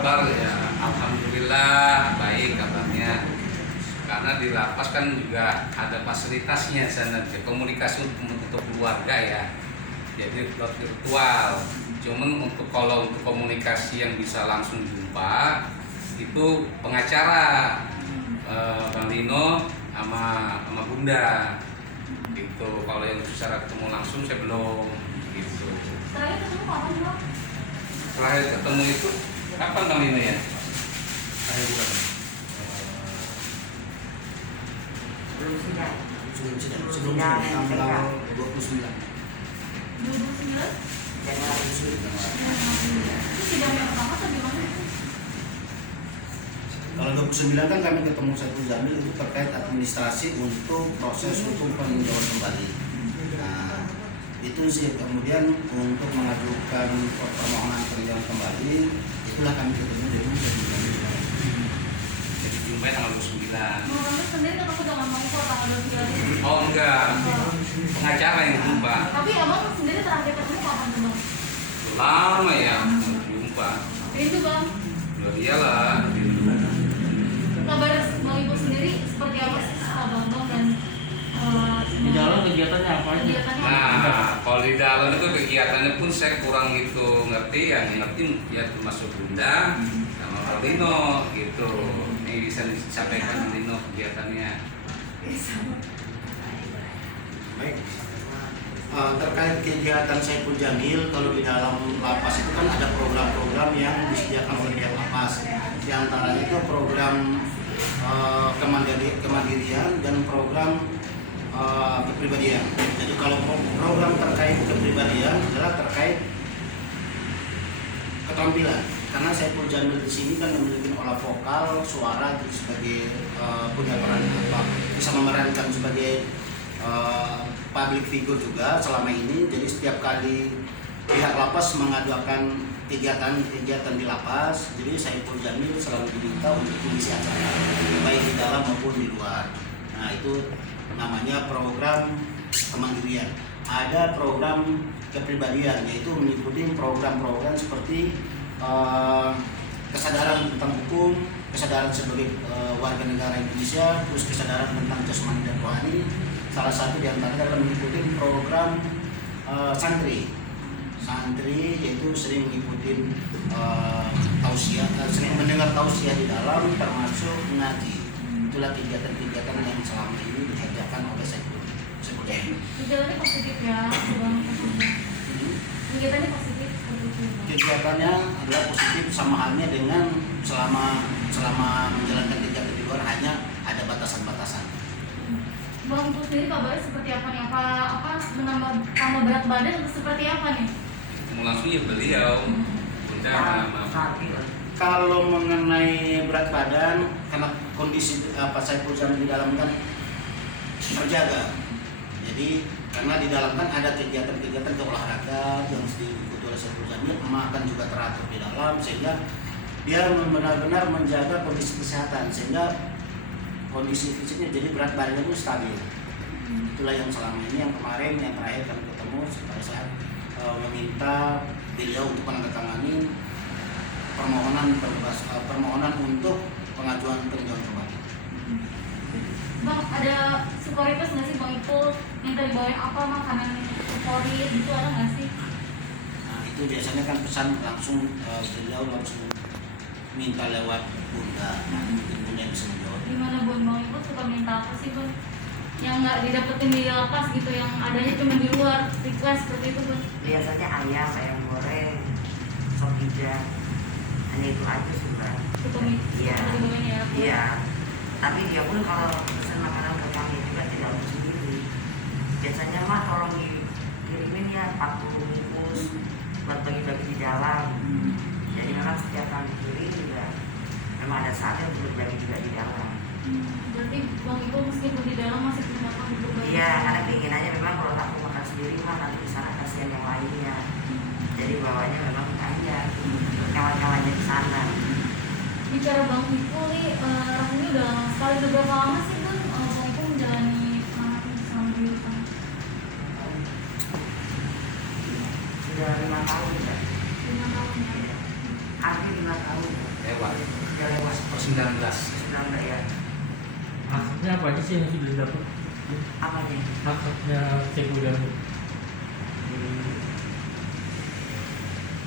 kabar ya, alhamdulillah baik kabarnya. Karena di lapas kan juga ada fasilitasnya sana, komunikasi untuk keluarga ya. Jadi virtual. Cuman kalau untuk komunikasi yang bisa langsung jumpa itu pengacara Bang Dino sama Bunda. Gitu. Kalau yang secara ketemu langsung saya belum gitu. Terakhir ketemu kapan Bang? Terakhir ketemu itu kapan Bang Dino ya? Akhir bulan. Sebelum tanggal 29 2009? Januari. Itu sidang yang pertama atau gimana? Kalau 29 kan kami ketemu Saiful Jamil itu terkait administrasi untuk proses hukum peninjauan kembali. Nah, itu sih kemudian untuk mengajukan permohonan peninjauan kembali itulah kami ketemu dengan Saiful Jamil. Jadi jumpai tanggal 29. Bang Rambut sendiri ketemu dengan Bang Iko tanggal 29? Oh enggak, pengacara yang jumpa. Tapi abang sendiri terakhir ketemu kapan tuh Bang? Lama ya jumpa. Itu Bang, Udah iyalah. kabar Bang Ibu sendiri seperti apa sih Bang dan Di dalam kegiatannya apa aja? kegiatannya? Nah, kalau di dalam itu kegiatannya pun saya kurang gitu ngerti, yang ngerti ya termasuk Bunda sama Aldino gitu. Ini bisa disampaikan Aldino kegiatannya. Baik. Terkait kegiatan Saiful Jamil, kalau di dalam lapas itu kan ada program-program yang disediakan oleh pihak lapas. Di antaranya itu program kemandirian dan program kepribadian. Jadi kalau program terkait kepribadian adalah terkait keterampilan. Karena Saiful Jamil di sini kan memiliki olah vokal, suara, jadi sebagai punya peran apa, bisa memerankan sebagai public figure juga selama ini. Jadi setiap kali pihak lapas mengadukan kegiatan di lapas, jadi Saiful Jamil selalu diminta untuk mengisi acara baik di dalam maupun di luar. Nah, itu namanya program kemandirian. Ada program kepribadian, yaitu mengikuti program-program seperti kesadaran tentang hukum, kesadaran sebagai warga negara Indonesia, terus kesadaran tentang jasmani dan rohani. Salah satu di antaranya adalah mengikuti program santri, yaitu sering mengikuti tausiah, sering mendengar tausiah di dalam, termasuk mengaji. Itulah kegiatan-kegiatan yang selama ini dikerjakan oleh Saiful Jamil. Kegiatannya positif ya, Bang. Kegiatannya positif seperti itu. Bang. Kegiatannya adalah positif, sama halnya dengan selama menjalankan kegiatan di luar hanya ada batasan-batasan. Bang Ibu sendiri kabarnya seperti apa nih? Apa tambah berat badan atau seperti apa nih? Ketemu langsung ya beliau. Bunda sama Kalau mengenai berat badan, karena kondisi Saiful Jamil di dalam kan terjaga. Jadi karena di dalam kan ada kegiatan-kegiatan keolahraga yang diikuti oleh Saiful Jamil, makan juga teratur di dalam, sehingga dia benar-benar menjaga kondisi kesehatan, sehingga kondisi fisiknya jadi berat badannya itu stabil. Itulah yang selama ini, yang kemarin, yang terakhir kami ketemu pada saat meminta beliau untuk menandatangani permohonan untuk pengajuan peninjauan kembali. Bang, ada supporters nggak sih Bang Ibu yang tadi bawain apa makanan favorit gitu, ada nggak sih? Nah, itu biasanya kan pesan langsung beliau langsung minta lewat Bunda, mungkin Bunda yang bisa menjawab. Gimana Bang Ibu suka minta apa sih Bang? Yang nggak didapetin di lapas gitu, yang adanya cuma di luar, request seperti itu Bang? Biasanya ayam goreng, sop hijau, hanya itu aja sih Mbak. Suka Iya. dibawain ya? Iya, tapi dia pun kalau pesan makanan ke kami juga tidak untuk sendiri. Biasanya mah tolong dikirimin ya 40 bungkus buat bagi-bagi di dalam. Jadi memang setiap kali dikirim juga memang ada saatnya untuk berbagi juga di dalam. Berarti Bang Ibu meskipun di dalam masih punya makan untuk bagi. Iya, karena keinginannya memang kalau aku makan sendiri mah nanti di sana kasihan yang lainnya. Jadi bawanya memang banyak kawan-kawannya di sana. Bicara Bang Ibu nih, rasanya udah lama sekali. Udah berapa lama sih Bang Bang Ibu menjalani anak sama diri kan? Sudah 5 tahun ya. 5 tahun ya. Hampir 5 tahun. 19. 19 ya. Haknya apa aja sih yang sudah dapat? Apanya? Haknya Saiful Jamil.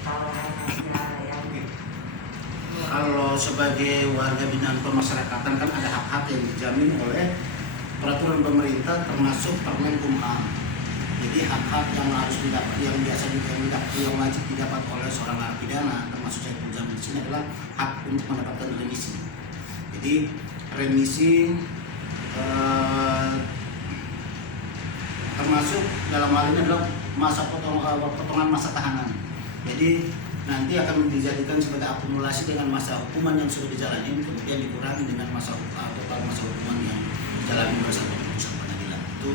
Kalau haknya yang Kalau sebagai warga binaan pemasyarakatan kan ada hak-hak yang dijamin oleh peraturan pemerintah termasuk Permen Kumham. Jadi hak-hak yang harus didapat, yang biasa yang wajib didapat oleh seorang narapidana termasuk Saiful Jamil di sini adalah hak untuk mendapatkan remisi. Jadi remisi termasuk dalam hal ini adalah potongan masa tahanan. Jadi nanti akan dijadikan sebagai akumulasi dengan masa hukuman yang sudah dijalani, kemudian dikurangi dengan total masa hukuman yang dijalani bersama putusan pengadilan. Itu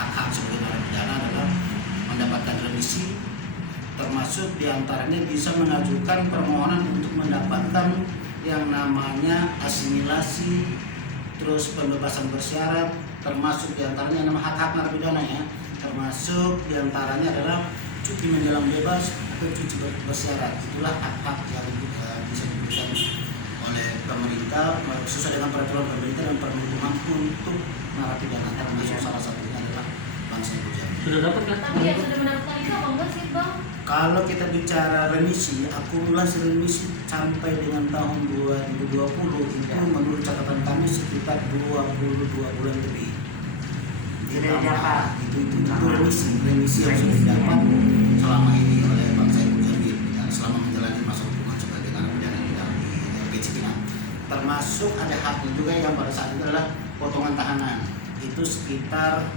hak-hak sebagai narapidana adalah mendapatkan remisi, termasuk diantaranya bisa mengajukan permohonan untuk mendapatkan yang namanya asimilasi, terus pembebasan bersyarat, termasuk diantaranya nama hak-hak narapidana ya, termasuk diantaranya adalah cuti menjelang bebas atau cuti bersyarat. Itulah hak-hak yang bisa diberikan oleh pemerintah sesuai dengan peraturan pemerintah dan Permen Kumham untuk narapidana, termasuk salah satunya adalah Bang Saiful Jamil. Sudah dapat kan? Tapi yang sudah mendapatkan itu apa enggak sih Bang? Kalau kita bicara remisi, akumulasi remisi sampai dengan tahun 2020 itu menurut catatan kami sekitar 22 bulan lebih. Sudah dapat. Itu remisi yang sudah didapat selama ini oleh Bang Saiful Jamil selama menjalani masa hukuman sebagai narapidana di LG Cipinang. Termasuk ada haknya juga yang pada saat itu adalah potongan tahanan. Itu sekitar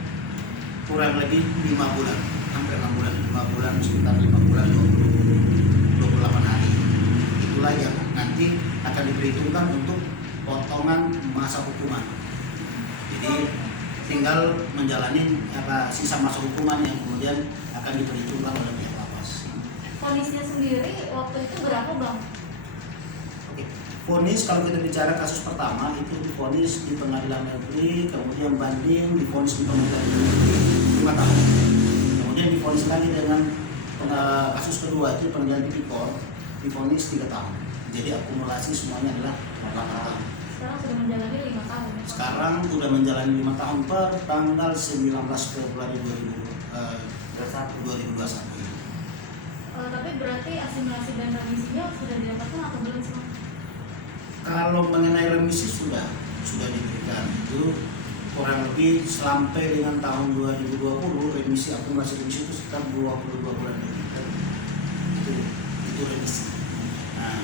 kurang lebih 5 bulan, hampir 6 bulan, 5 bulan, sekitar 5 bulan 28 hari. Itulah yang nanti akan diperhitungkan untuk potongan masa hukuman. Jadi tinggal menjalani sisa masa hukuman yang kemudian akan diperhitungkan oleh pihak lapas. Vonisnya sendiri waktu itu berapa Bang? Oke. Vonis kalau kita bicara kasus pertama itu divonis di pengadilan negeri, kemudian banding divonis di pengadilan negeri 5 tahun. Kemudian divonis lagi dengan kasus kedua itu pengadilan tipikor divonis 3 tahun. Jadi akumulasi semuanya adalah 8 tahun. Sekarang sudah menjalani 5 tahun. Sekarang sudah menjalani 5 tahun per tanggal 19 Februari 2021. Tapi berarti asimilasi dan remisinya sudah didapatkan atau belum sih Bang? Kalau mengenai remisi sudah diberikan, itu kurang lebih sampai dengan tahun 2020 remisi akumulasi remisi itu sekitar 22 bulan lebih. Itu remisi. Nah,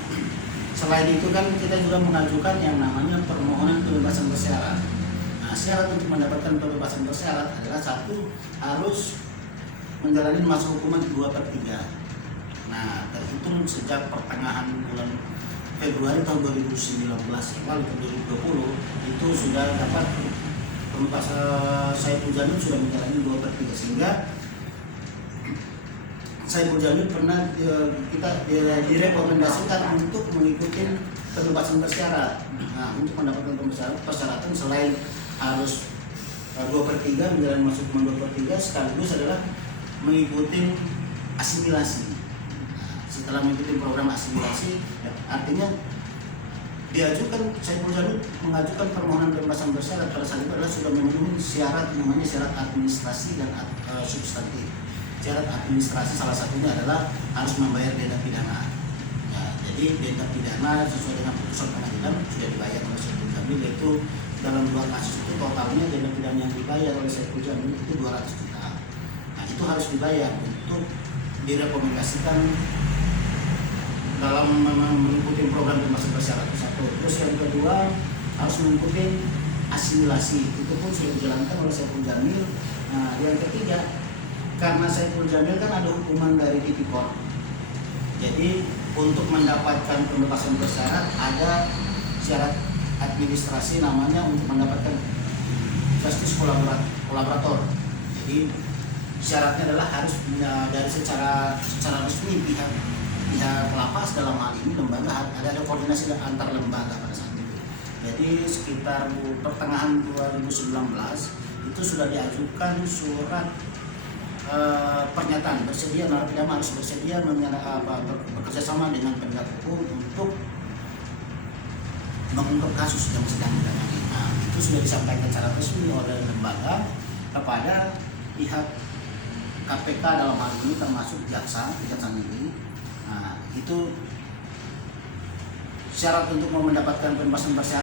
selain itu kan kita juga mengajukan yang namanya permohonan pembebasan bersyarat. Nah, syarat untuk mendapatkan pembebasan bersyarat adalah satu, harus menjalani masa hukuman 2/3. Nah, terhitung sejak pertengahan bulan Februari tahun 2019 yang lalu tahun 2020 itu sudah dapat pembebasan. Saiful Jamil sudah menjalani 2/3 sehingga Saiful Jamil pernah kita direkomendasikan untuk mengikuti pembebasan bersyarat. Nah, untuk mendapatkan persyaratan selain harus 2/3 menjalani masa hukuman 2/3 sekaligus adalah mengikuti asimilasi. Setelah mengikuti program asimilasi, artinya Saiful Jamil mengajukan permohonan pembebasan bersyarat pada saat itu adalah sudah memenuhi syarat namanya syarat administrasi dan substantif. Syarat administrasi salah satunya adalah harus membayar denda pidana. Ya, jadi denda pidana sesuai dengan putusan pengadilan sudah dibayar oleh Saiful Jamil, yaitu dalam 2 kasus itu totalnya denda pidana yang dibayar oleh Saiful Jamil itu 200 juta. Nah, itu harus dibayar untuk direkomendasikan dalam mengikuti program pembebasan bersyarat itu satu. Terus yang kedua harus mengikuti asimilasi, itu pun sudah dijalankan oleh Saiful Jamil. Nah, yang ketiga karena Saiful Jamil kan ada hukuman dari tipikor, jadi untuk mendapatkan pembebasan bersyarat ada syarat administrasi namanya untuk mendapatkan justice kolaborator. Jadi syaratnya adalah harus dari secara resmi pihak lapas dalam hal ini lembaga ada koordinasi antar lembaga pada saat itu. Jadi sekitar pertengahan 2019 itu sudah diajukan surat pernyataan bersedia, narapidana harus bersedia bekerja sama dengan penegak hukum untuk mengungkap kasus yang sedang ditangani. Nah, itu sudah disampaikan secara resmi oleh lembaga kepada pihak KPK dalam hal ini, termasuk Kejaksaan Negeri. Nah, itu syarat untuk mau mendapatkan pembebasan bersyarat